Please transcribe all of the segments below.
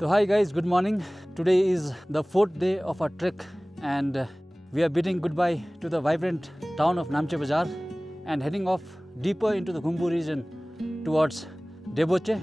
So hi guys, good morning. Today is the fourth day of our trek and we are bidding goodbye to the vibrant town of Namchi bazaar and heading off deeper into the Khumbu region towards Deboche.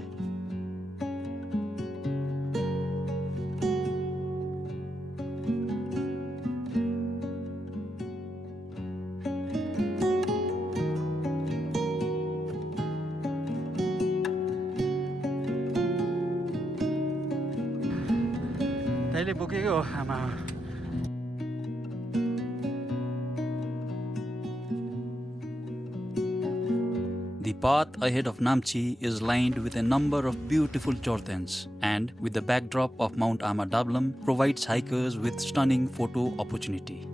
The path ahead of Namchi is lined with a number of beautiful chortens and with the backdrop of Mount Amadablam provides hikers with stunning photo opportunity.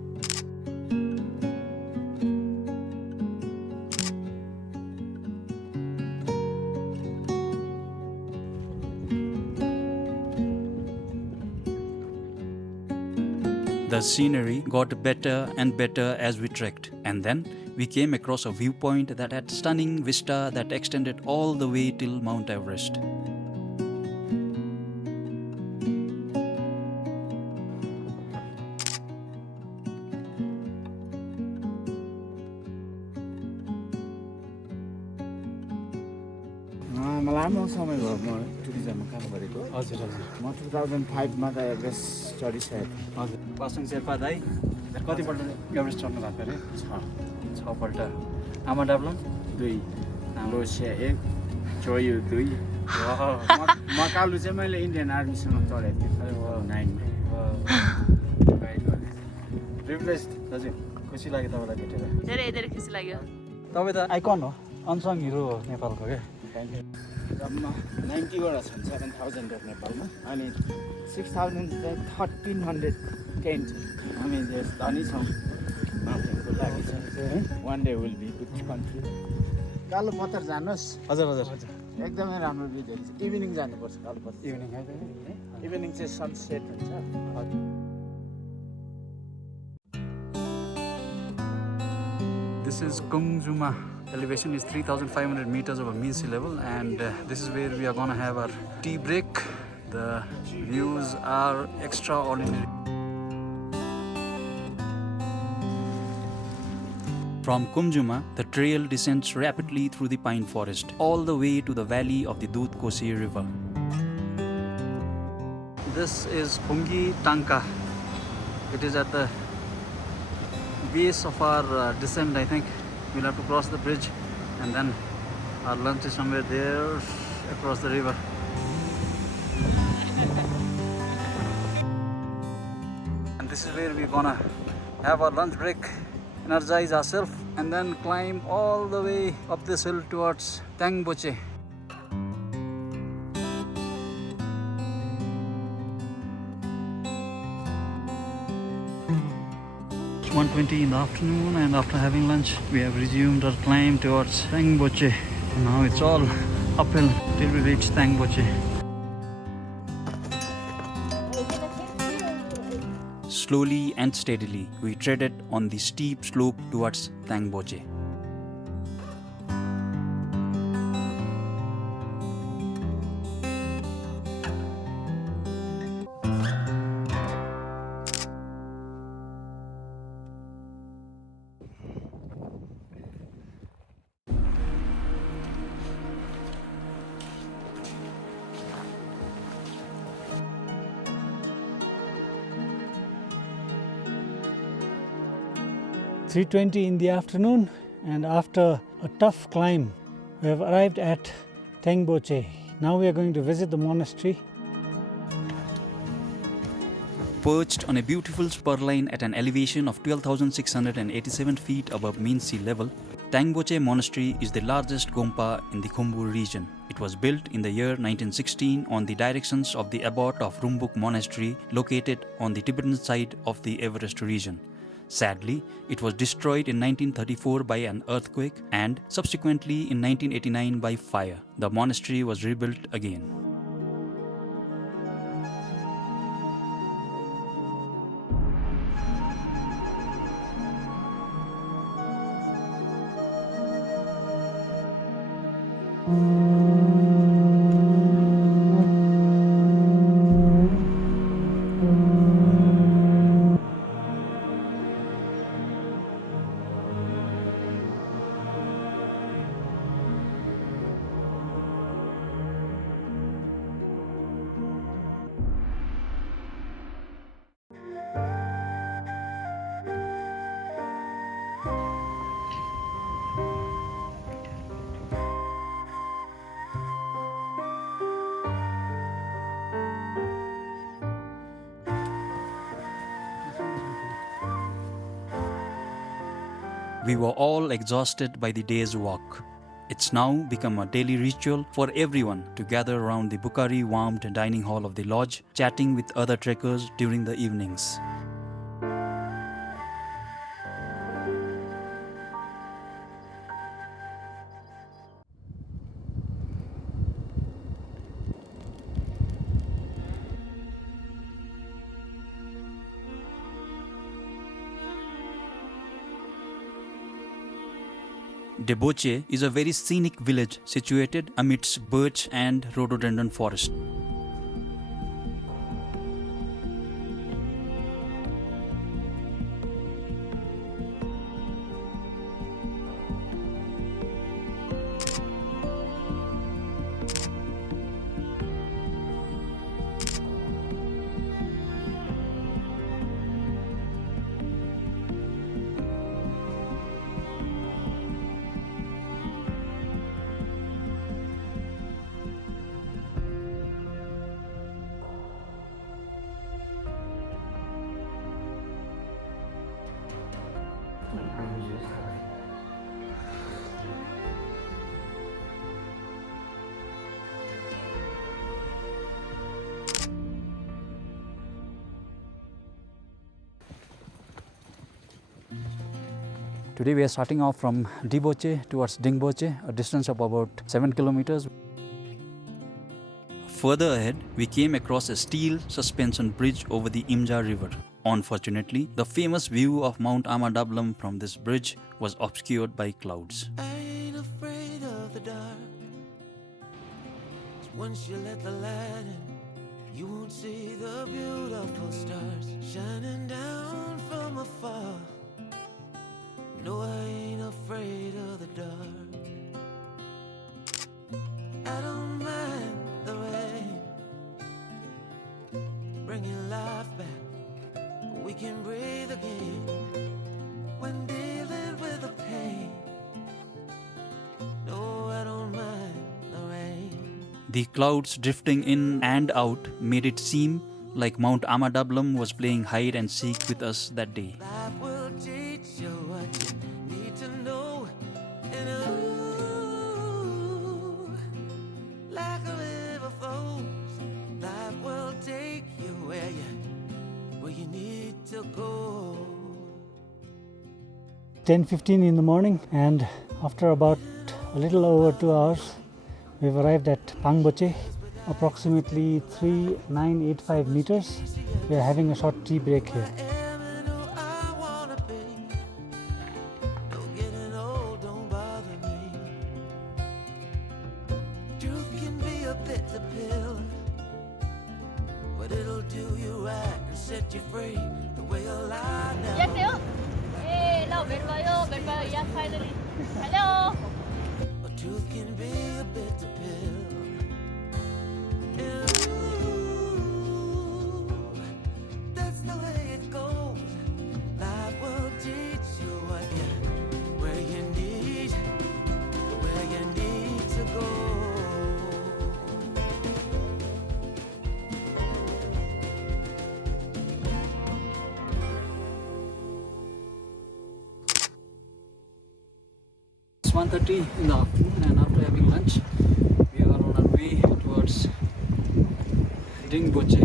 The scenery got better and better as we trekked, and then we came across a viewpoint that had stunning vista that extended all the way till Mount Everest. लामो समय भयो म टुरिज्ममा काम गरेको हजुर हजुर म 2005 मा त एभरेस्ट चढिसकेको हजुर पासाङ शेर्पा दाई कतिपल्ट एभरेस्ट चढ्नु भएको अरे छ पल्ट आमाडाब्लम 2 लोसे 1 जोयु 2 मकालु चाहिँ मैले इन्डियन आर्मीसँग चढेको थिएँ 9 गाइड गर्ने प्रिभिलेज दाजु खुसी लाग्यो तपाईँलाई भेटेर धेरै धेरै खुसी लाग्यो तपाईँ त आइकन हो अनसङ हिरो हो नेपालको क्या जम्मा 90 वटा छन् 7000 हो नेपालमा अनि 6000 चाहिँ 1300 टेन्ट हामी देश धनी छौँ माउन्टेनको लागि चाहिँ one day will be good country कालो पत्थर जानुहोस् हजुर हजुर एकदमै राम्रो भ्यू देख्छ इभिनिङ जानुपर्छ कालो पत्थर इभिनिङ है इभिनिङ चाहिँ सनसेट हुन्छ This is Khumbu. Elevation is 3,500 meters over mean sea level, and this is where we are gonna have our tea break. The views are extraordinary. From Khumbu, the trail descends rapidly through the pine forest, all the way to the valley of the Dudh Kosi river. This is Pungi Tanka. It is at the base of our descent, I think. We'll have to cross the bridge and then our lunch is somewhere there across the river. And this is where we're gonna have our lunch break, energize ourselves and then climb all the way up this hill towards Tangboche. 1:20 in the afternoon, and after having lunch we have resumed our climb towards Tangboche. Now it's all uphill till we reach Tangboche. Slowly and steadily we treaded on the steep slope towards Tangboche. It's 3:20 in the afternoon, and after a tough climb we have arrived at Tangboche. Now we are going to visit the monastery. Perched on a beautiful spur line at an elevation of 12,687 feet above mean sea level, Tangboche Monastery is the largest gompa in the Khumbu region. It was built in the year 1916 on the directions of the abbot of Rumbuk Monastery located on the Tibetan side of the Everest region. Sadly, it was destroyed in 1934 by an earthquake and subsequently in 1989 by fire. The monastery was rebuilt again. We were all exhausted by the day's walk. It's now become a daily ritual for everyone to gather around the Bukhari warmed dining hall of the lodge, chatting with other trekkers during the evenings. Deboche is a very scenic village situated amidst birch and rhododendron forest. Today we are starting off from Deboche towards Dingboche, a distance of about 7 kilometers. Further ahead, we came across a steel suspension bridge over the Imja River. Unfortunately, the famous view of Mount Amadablam from this bridge was obscured by clouds. I ain't afraid of the dark. Once you let the light in, you won't see the beautiful stars shining down from afar. No, I ain't afraid of the dark. I don't mind the rain, bringing life back. We can breathe again when dealing with the pain. No, I don't mind the rain. The clouds drifting in and out made it seem like Mount Amadablam was playing hide and seek with us that day. Life will teach you what you need to know. And ooh, like a river flows, life will take you where you need to go. 10:15 in the morning, and after about a little over 2 hours, we've arrived at Pangboche, approximately 3985 meters. We are having a short tea break here. I am and who I wanna be. No getting old, don't bother me. Truth can be a bitter pill, but it'll do you right and set you free the way you lie now. 안녕하세요. 예, 나 왼봐요. Yeah, finally. Hello. But truth can be a bitter pill. And ooh, that's the way it goes. Life will teach you where you need to go. It's 1:30 in the afternoon, and after having lunch, we are on our way towards Dingboche.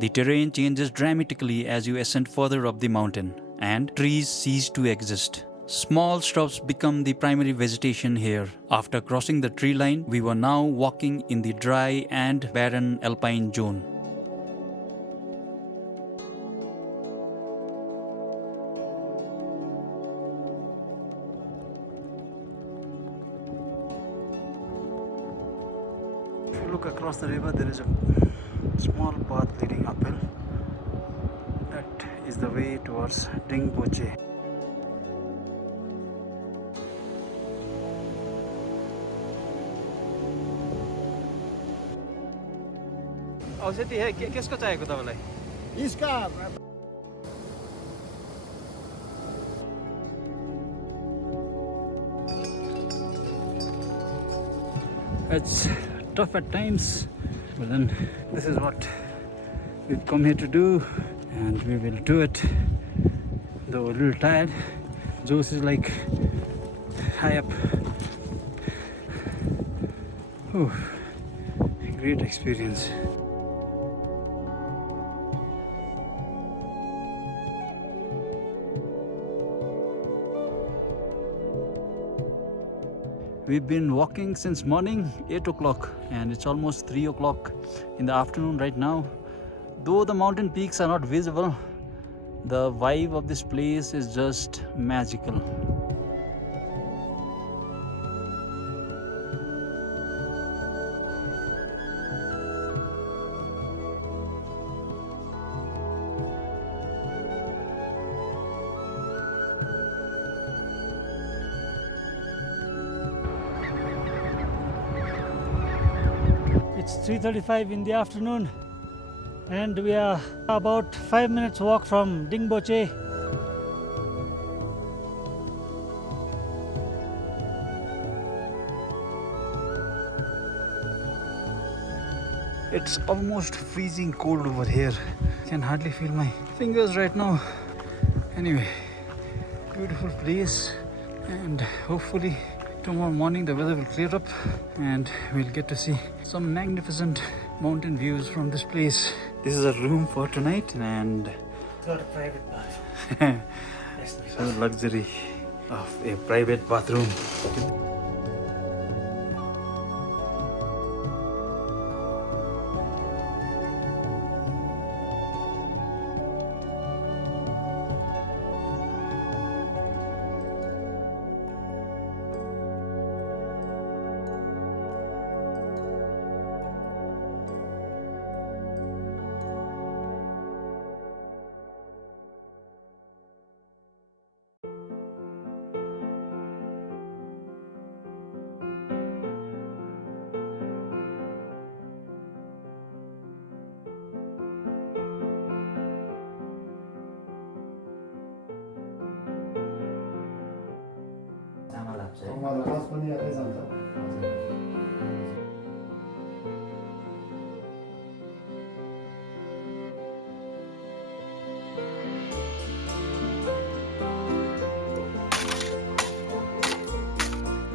The terrain changes dramatically as you ascend further up the mountain, and trees cease to exist. Small shrubs become the primary vegetation here. After crossing the tree line, we were now walking in the dry and barren alpine zone. If you look across the river, there is a small path leading uphill. That is the way towards Dingboche. औषधि है केसको चाहिएको तपाईलाई इसका It's tough at times, but then this is what we've come here to do, and we will do it. Though a little tired. Jose is like high up. Whew. Great experience. We've been walking since morning 8 o'clock, and it's almost 3 o'clock in the afternoon right now. Though the mountain peaks are not visible, the vibe of this place is just magical. It's 3:35 in the afternoon, and we are about 5 minutes walk from Dingboche. It's almost freezing cold over here. I can hardly feel my fingers right now. Anyway, beautiful place, and hopefully tomorrow morning the weather will clear up and we'll get to see some magnificent mountain views from this place. This is a room for tonight, and It's got a private bath. so luxury of a private bathroom.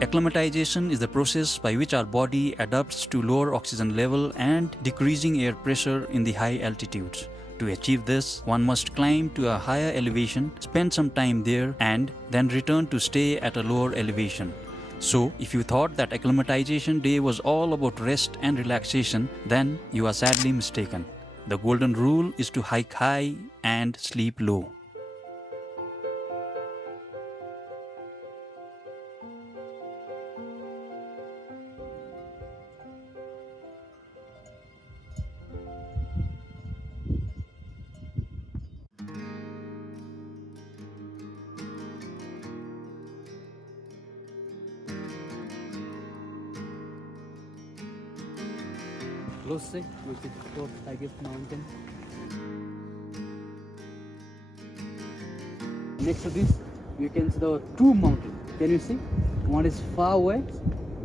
Acclimatization is the process by which our body adapts to lower oxygen level and decreasing air pressure in the high altitudes. To achieve this, one must climb to a higher elevation, spend some time there, and then return to stay at a lower elevation. So, if you thought that acclimatization day was all about rest and relaxation, then you are sadly mistaken. The golden rule is to hike high and sleep low. Lhotse, which is the fourth highest mountain. Next to this, you can see the two mountains. Can you see? One is far away,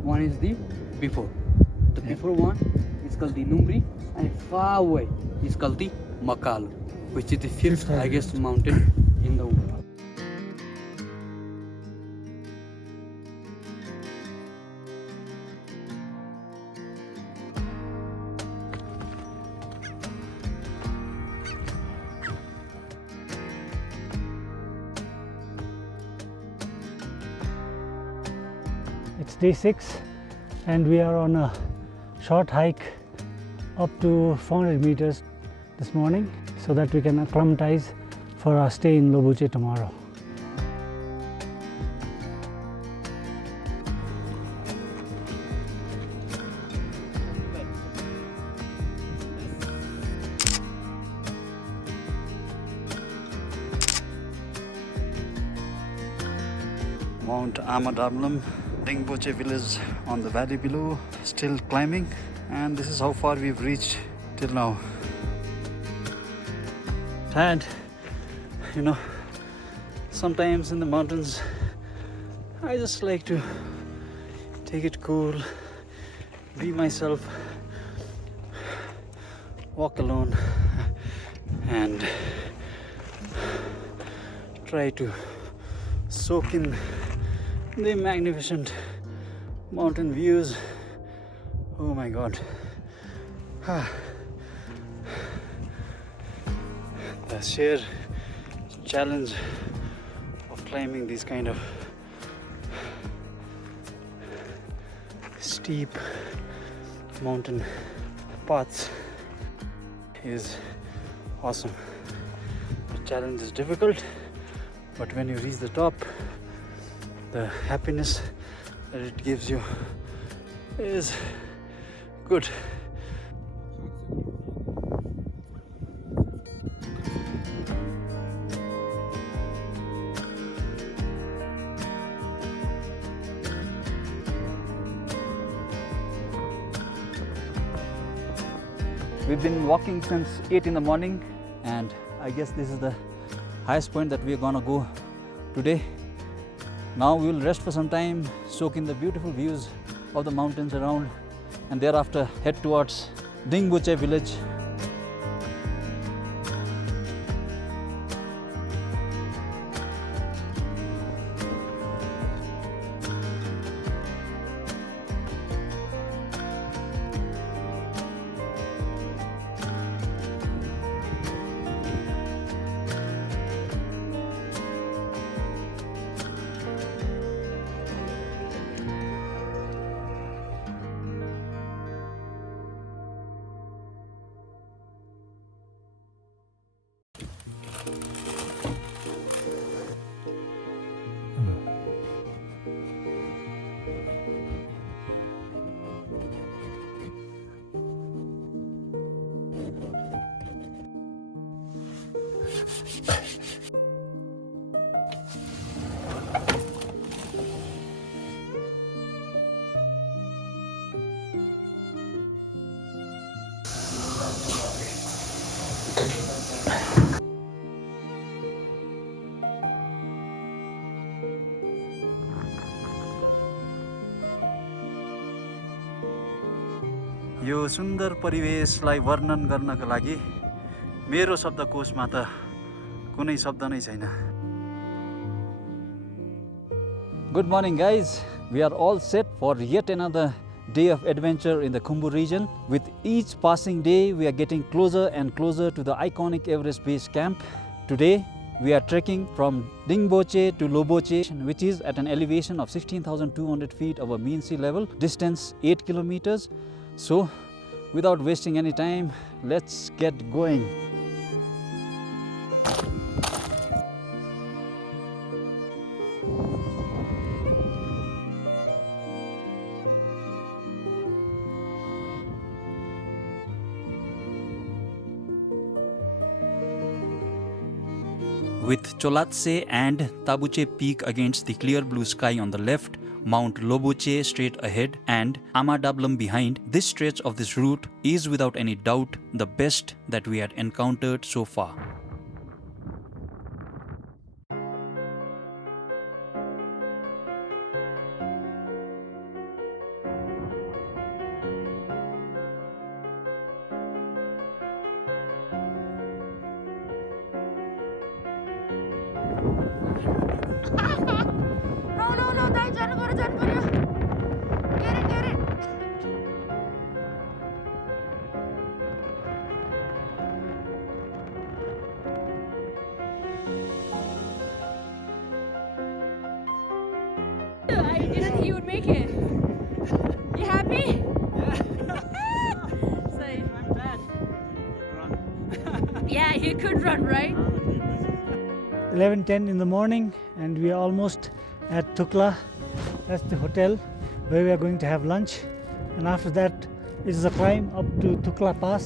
one is the before. The before one is called the Numri, and far away is called the Makalu, which is the fifth highest mountain in the world. It's day 6, and we are on a short hike up to 400 meters this morning so that we can acclimatize for our stay in Lobuche tomorrow. Mount Amadablam, Dingboche village on the valley below, still climbing, and this is how far we've reached till now. And you know, sometimes in the mountains I just like to take it cool, be myself, walk alone, and try to soak in the magnificent mountain views. Oh my god. The sheer challenge of climbing these kind of steep mountain paths is awesome. The challenge is difficult, but when you reach the top, the happiness that it gives you is good. We've been walking since 8 in the morning, and I guess this is the highest point that we're gonna go today. Now we will rest for some time, soak in the beautiful views of the mountains around, and thereafter head towards Dingboche village. यो सुन्दर परिवेशलाई वर्णन गर्नका लागि मेरो शब्दकोशमा त कुनै शब्द नै छैन. Good morning guys, we are all set for yet another day of adventure in the Khumbu region. With each passing day we are getting closer and closer to the iconic Everest Base camp. Today we are trekking from Dingboche to Loboche, which is at an elevation of 16,200 feet above mean sea level, distance 8 kilometers. So without wasting any time, let's get going. With Cholatse and Tabuche Peak against the clear blue sky on the left, Mount Loboche straight ahead, and Amadablam behind, this stretch of this route is without any doubt the best that we had encountered so far. No, जानु पर्यो. Get it. I didn't think you would make it. You happy? Yeah. Sorry. I'm glad. Run. Yeah, you could run, right? 11:10 in the morning, and we are almost at Tukla. That's the hotel where we are going to have lunch, and after that is a climb up to Tukla Pass.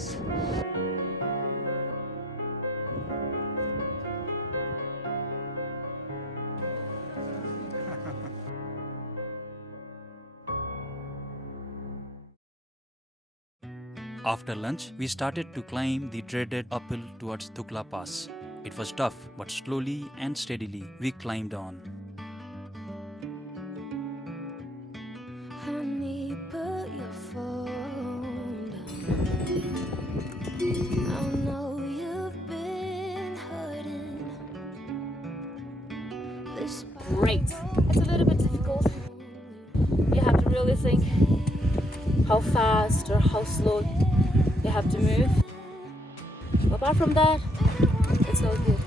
After lunch, we started to climb the dreaded uphill towards Tukla Pass. It was tough, but slowly and steadily we climbed on. Honey, put your phone down. I know you've been great. It's a little bit difficult. You have to really think how fast or how slow you have to move. Apart from that, it's all good.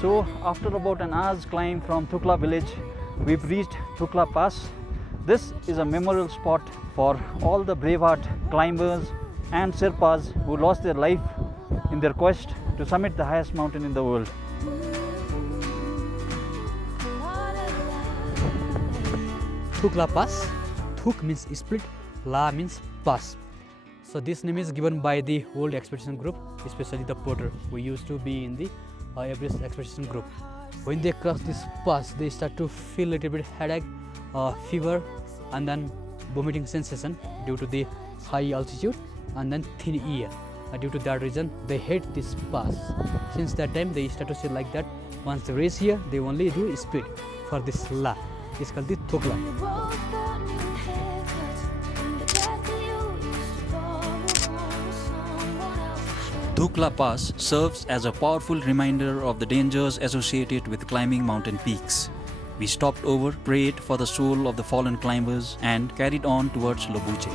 So after about an hour's climb from Thukla village, we've reached Thukla Pass. This is a memorial spot for all the braveheart climbers and Sherpas who lost their life in their quest to summit the highest mountain in the world. Thukla Pass. Thuk means split, La means pass. So this name is given by the old expedition group, especially the porter who used to be in the Everest expedition group. When they cross this pass, they start to feel a little bit headache, fever, and then vomiting sensation due to the high altitude and then thin air. Due to that reason, they hate this pass. Since that time, they start to say like that. Once they reach here, they only do speed for this La. It's called the Thukla. Thukla Pass serves as a powerful reminder of the dangers associated with climbing mountain peaks. We stopped over, prayed for the soul of the fallen climbers, and carried on towards Lobuche.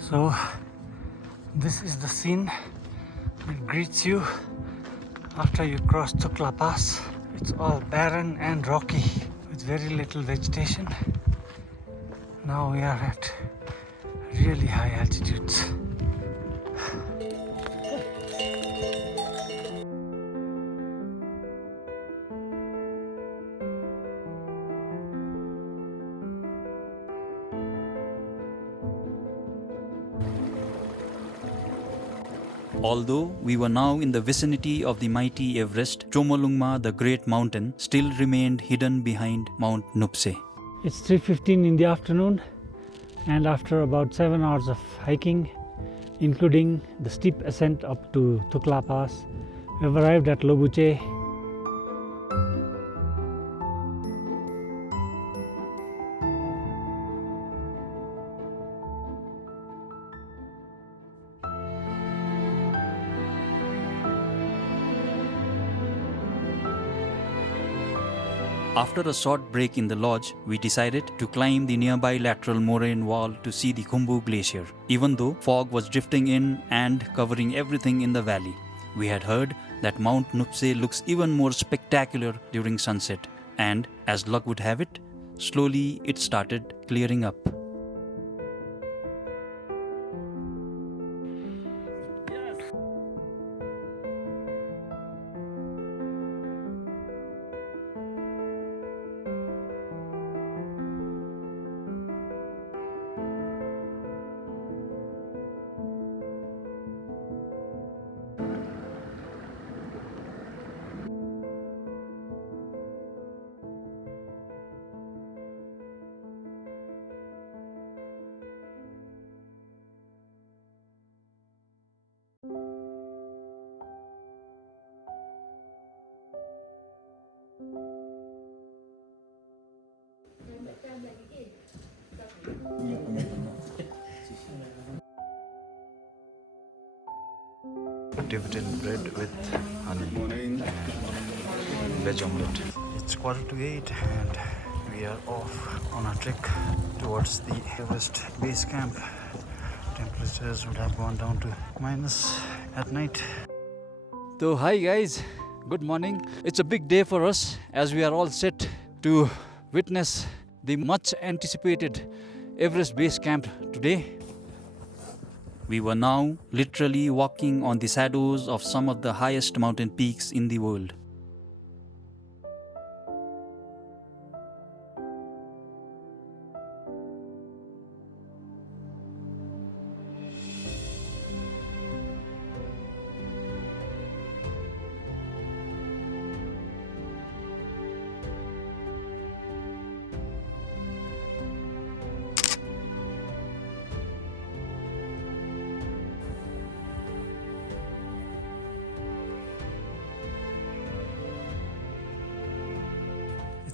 So this is the scene that greets you after you cross Thukla Pass. It's all barren and rocky with very little vegetation. Now we are at really high altitudes. Although we were now in the vicinity of the mighty Everest, Chomolungma, the great mountain, still remained hidden behind Mount Nuptse. It's 3:15 in the afternoon, and after about 7 hours of hiking, including the steep ascent up to Thukla Pass, we've arrived at Lobuche. After a short break in the lodge, we decided to climb the nearby lateral moraine wall to see the Khumbu glacier. Even though fog was drifting in and covering everything in the valley, we had heard that Mount Nuptse looks even more spectacular during sunset, and as luck would have it, slowly it started clearing up. Tibetan bread with honey and veg omelette. It's 7:45 and we are off on a trek towards the Everest Base Camp. Temperatures would have gone down to minus at night. So hi guys, good morning. It's a big day for us as we are all set to witness the much anticipated Everest Base Camp today. We were now literally walking on the shadows of some of the highest mountain peaks in the world.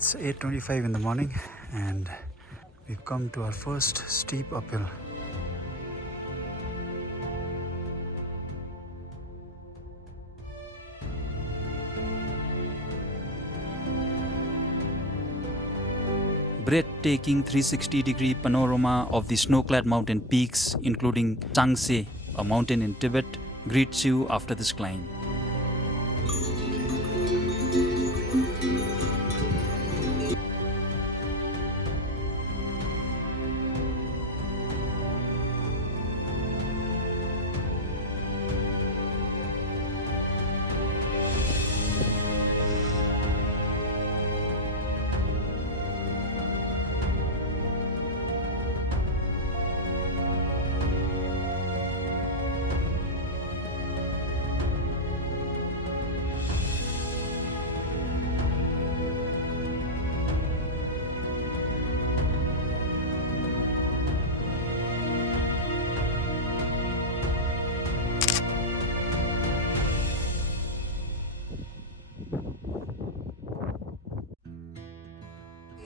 It's 8:25 in the morning and we've come to our first steep uphill. Breathtaking 360-degree panorama of the snow-clad mountain peaks, including Changse, a mountain in Tibet, greets you after this climb.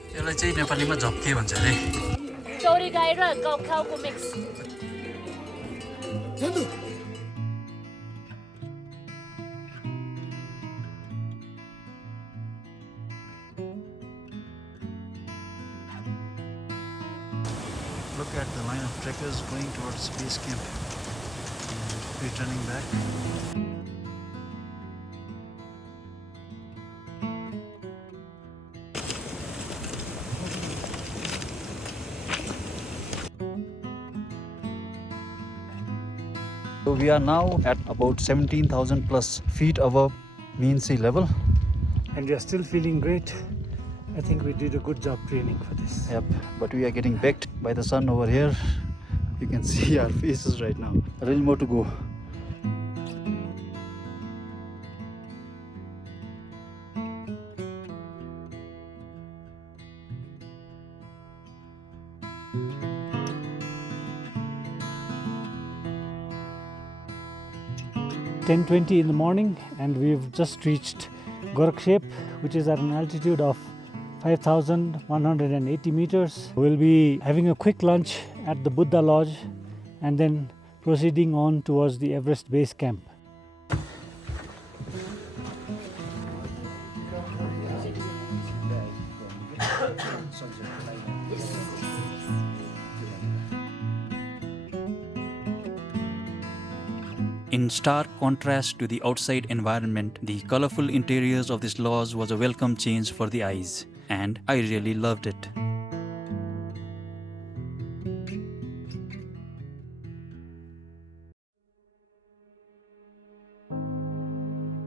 यसलाई चाहिँ नेपालीमा झप्के भन्छ अरे चौरी गाई र गाउँको mix Look at the line of trekkers going towards base camp and returning back. So we are now at about 17,000 plus feet above mean sea level. And we are still feeling great. I think we did a good job training for this. Yep, but we are getting baked by the sun over here. You can see our faces right now. A little more to go. It's 10:20 in the morning and we've just reached Gorakshep, which is at an altitude of 5,180 meters. We'll be having a quick lunch at the Buddha Lodge and then proceeding on towards the Everest Base Camp. In stark contrast to the outside environment, the colorful interiors of this lodge was a welcome change for the eyes, and I really loved it.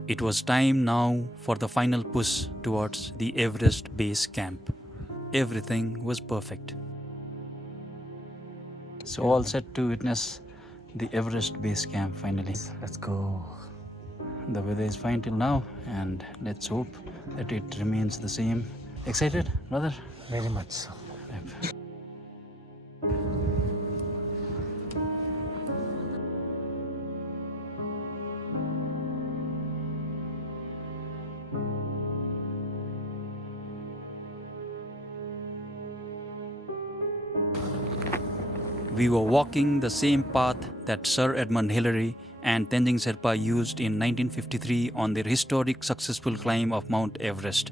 It was time now for the final push towards the Everest Base Camp. Everything was perfect. So all set to witness the Everest Base Camp finally. Let's go. The weather is fine till now and let's hope that it remains the same. Excited, brother? Very much so. Yep. We were walking the same path that Sir Edmund Hillary and Tenzing Sherpa used in 1953 on their historic successful climb of Mount Everest.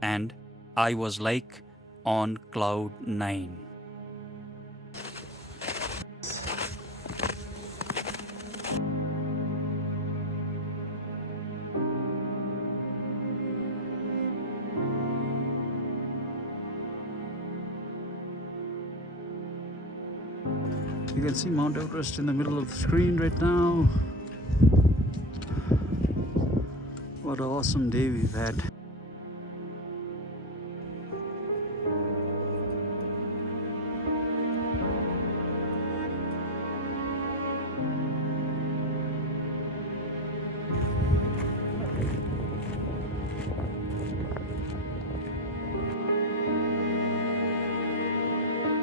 And I was like on cloud 9. You can see Mount Everest in the middle of the screen right now. What an awesome day we've had.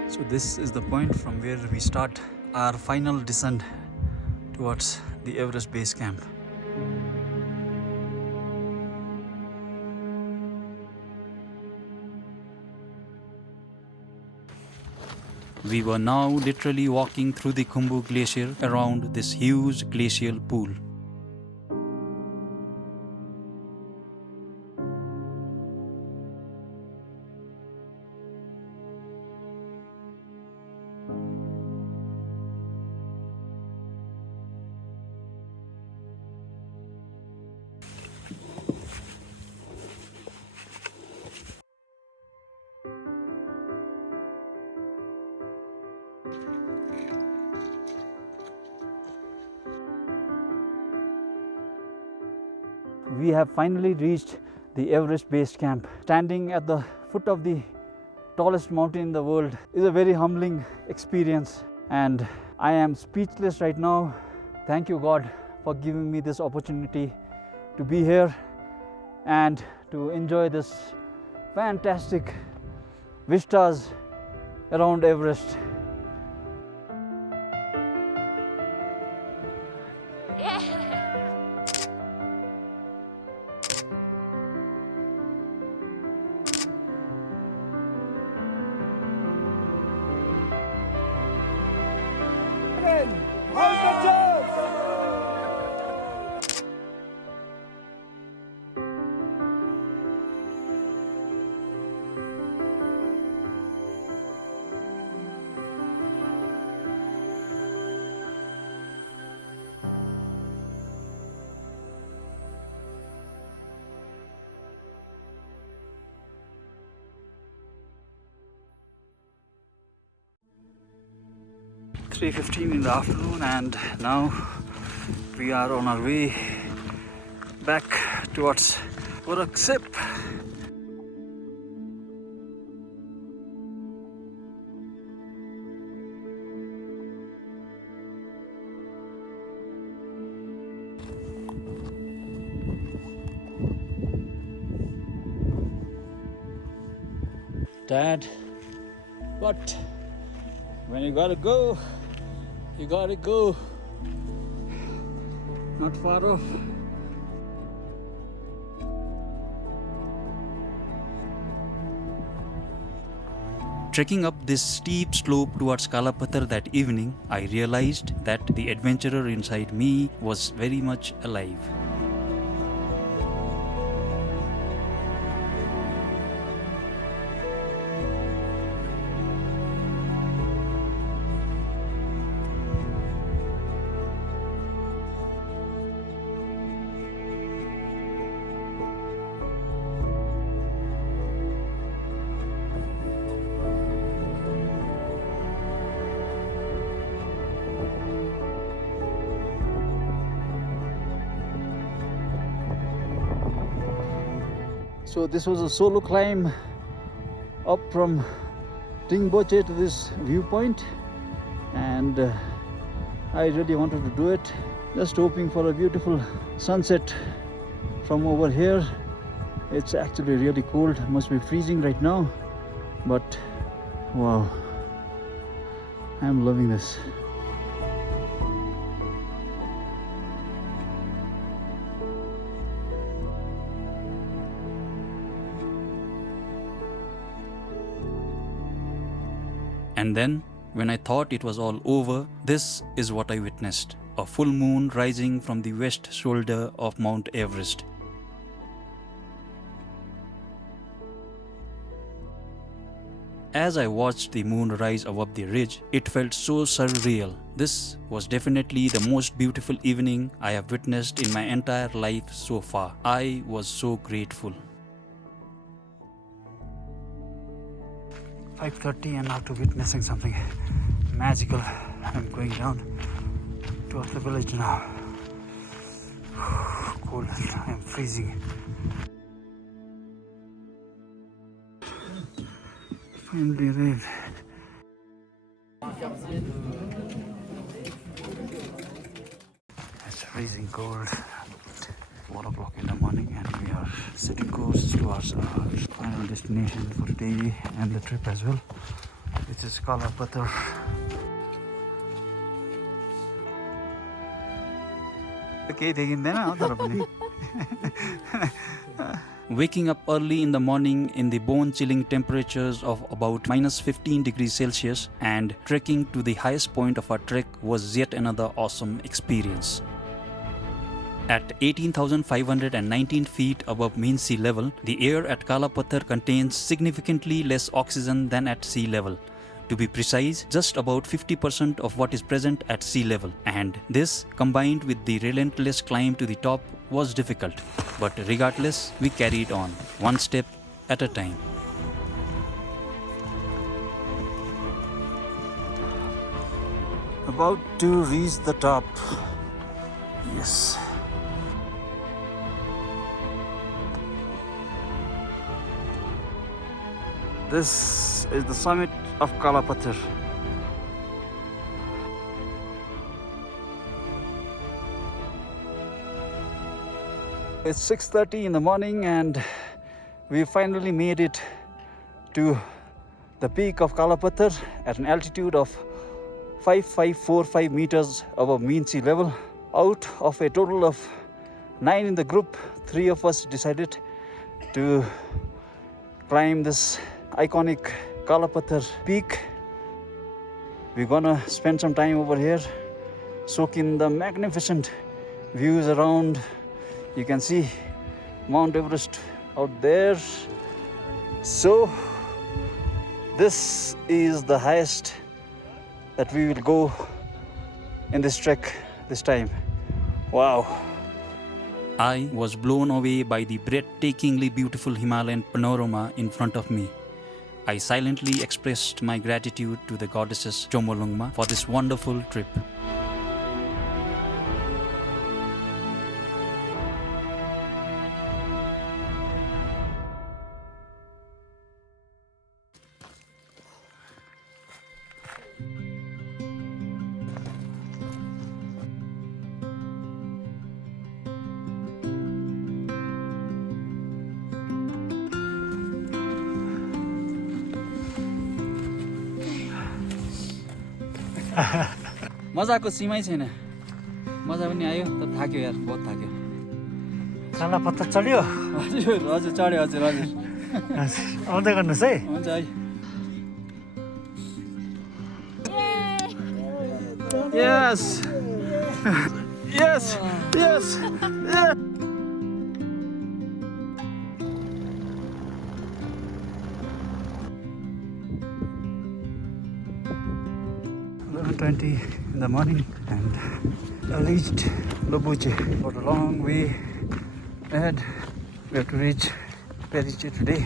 So this is the point from where we start our final descent towards the Everest Base Camp. We were now literally walking through the Khumbu glacier around this huge glacial pool. We have finally reached the Everest Base Camp. Standing at the foot of the tallest mountain in the world is a very humbling experience, and I am speechless right now. Thank you, God, for giving me this opportunity to be here and to enjoy this fantastic vistas around Everest. "3:15 in the afternoon, and now we are on our way back towards Uraksip. Dad, but when you gotta go, you gotta go. Not far off. Trekking up this steep slope towards Kalapathar that evening, I realized that the adventurer inside me was very much alive. So this was a solo climb up from Tingboche to this viewpoint, and I really wanted to do it. Just hoping for a beautiful sunset from over here. It's actually really cold, must be freezing right now, but wow, I'm loving this. And then, when I thought it was all over, this is what I witnessed: a full moon rising from the west shoulder of Mount Everest. As I watched the moon rise above the ridge, it felt so surreal. This was definitely the most beautiful evening I have witnessed in my entire life so far. I was so grateful. 5:30 and after witnessing something magical, I'm going down towards the village now. Cold, I'm freezing. Finally arrived. It's freezing cold. 4 o'clock in the morning, and we are setting course towards our final destination for today and the trip as well, which is Kalapathar. केही देखिँदैन तर पनि Waking up early in the morning in the bone-chilling temperatures of about minus 15 degrees Celsius and trekking to the highest point of our trek was yet another awesome experience. At 18,519 feet above mean sea level, the air at Kala Patthar contains significantly less oxygen than at sea level. To be precise, just about 50% of what is present at sea level. And this, combined with the relentless climb to the top, was difficult. But regardless, we carried on, one step at a time. About to reach the top. Yes. This is the summit of Kala Patthar. It's 6:30 in the morning and we finally made it to the peak of Kala Patthar at an altitude of 5545 meters above mean sea level. Out of a total of 9 in the group, 3 of us decided to climb this iconic Kala Patthar peak. We're gonna spend some time over here, soak in the magnificent views around. You can see Mount Everest out there. So this is the highest that we will go in this trek this time. Wow. I was blown away by the breathtakingly beautiful Himalayan panorama in front of me. I silently expressed my gratitude to the goddesses Chomolungma for this wonderful trip. मजाको सीमै छैन मजा पनि आयो तर थाक्यो यार बहुत थाक्यो काला पत्थर चढ्यो हजुर हजुर चढ्यो हजुर हजुर आउँदै गर्नुहोस् है हुन्छ है Yes. Yes. Yes. Yes. 11:20 in the morning and I reached Lobuche. For a long way ahead, we have to reach Periche today.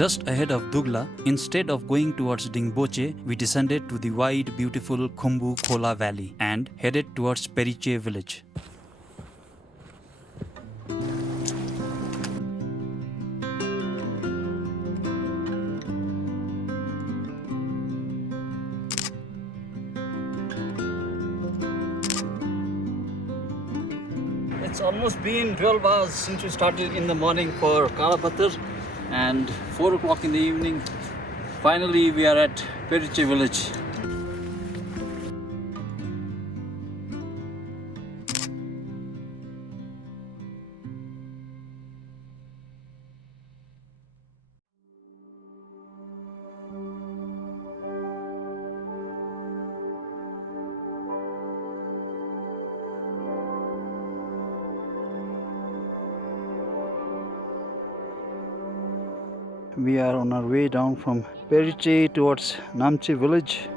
Just ahead of Dugla, instead of going towards Dingboche, we descended to the wide, beautiful Khumbu Khola Valley and headed towards Periche village. It's almost been 12 hours since we started in the morning for Kala Patthar and 4 o'clock in the evening. Finally, we are at Periche village. We are on our way down from Periche towards Namchi village.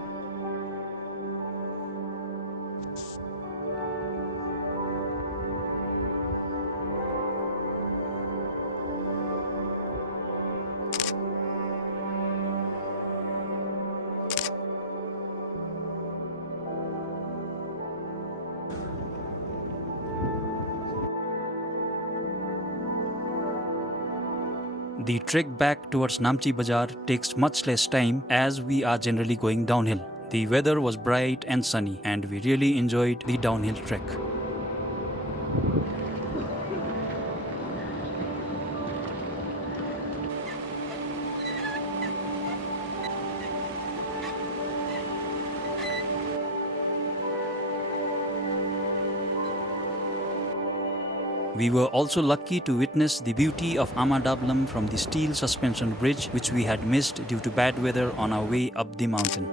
The trek back towards Namchi bazaar takes much less time as we are generally going downhill. The weather was bright and sunny and we really enjoyed the downhill trek. We were also lucky to witness the beauty of Amadablam from the steel suspension bridge, which we had missed due to bad weather on our way up the mountain.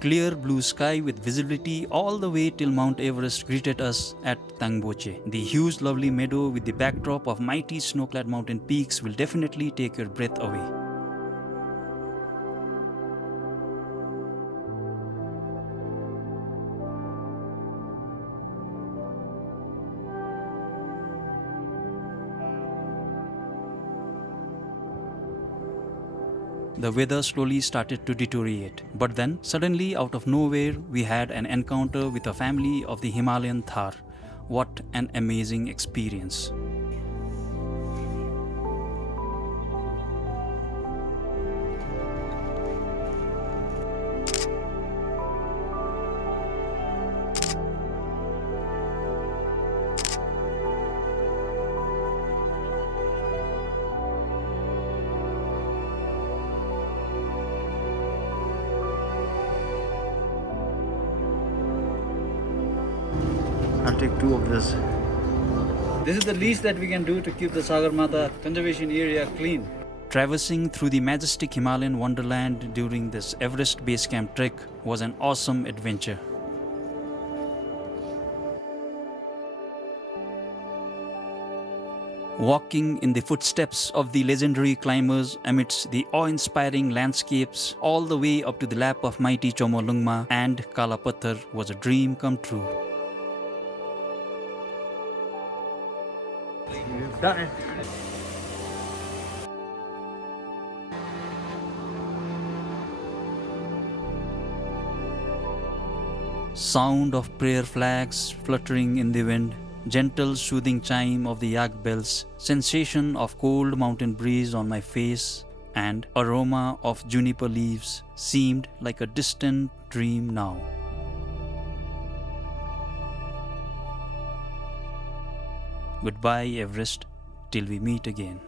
Clear blue sky with visibility all the way till Mount Everest greeted us at Tangboche. The huge lovely meadow with the backdrop of mighty snow-clad mountain peaks will definitely take your breath away. The weather slowly started to deteriorate. But then, suddenly out of nowhere, we had an encounter with a family of the Himalayan Thar. What an amazing experience. I'll take 2 of this. This is the least that we can do to keep the Sagarmatha conservation area clean. Traversing through the majestic Himalayan Wonderland during this Everest Base Camp trek was an awesome adventure. Walking in the footsteps of the legendary climbers amidst the awe-inspiring landscapes all the way up to the lap of mighty Chomolungma and Kalapathar was a dream come true. We've done it. Sound of prayer flags fluttering in the wind, gentle soothing chime of the yak bells, sensation of cold mountain breeze on my face, and aroma of juniper leaves seemed like a distant dream now. Goodbye, Everest, till we meet again.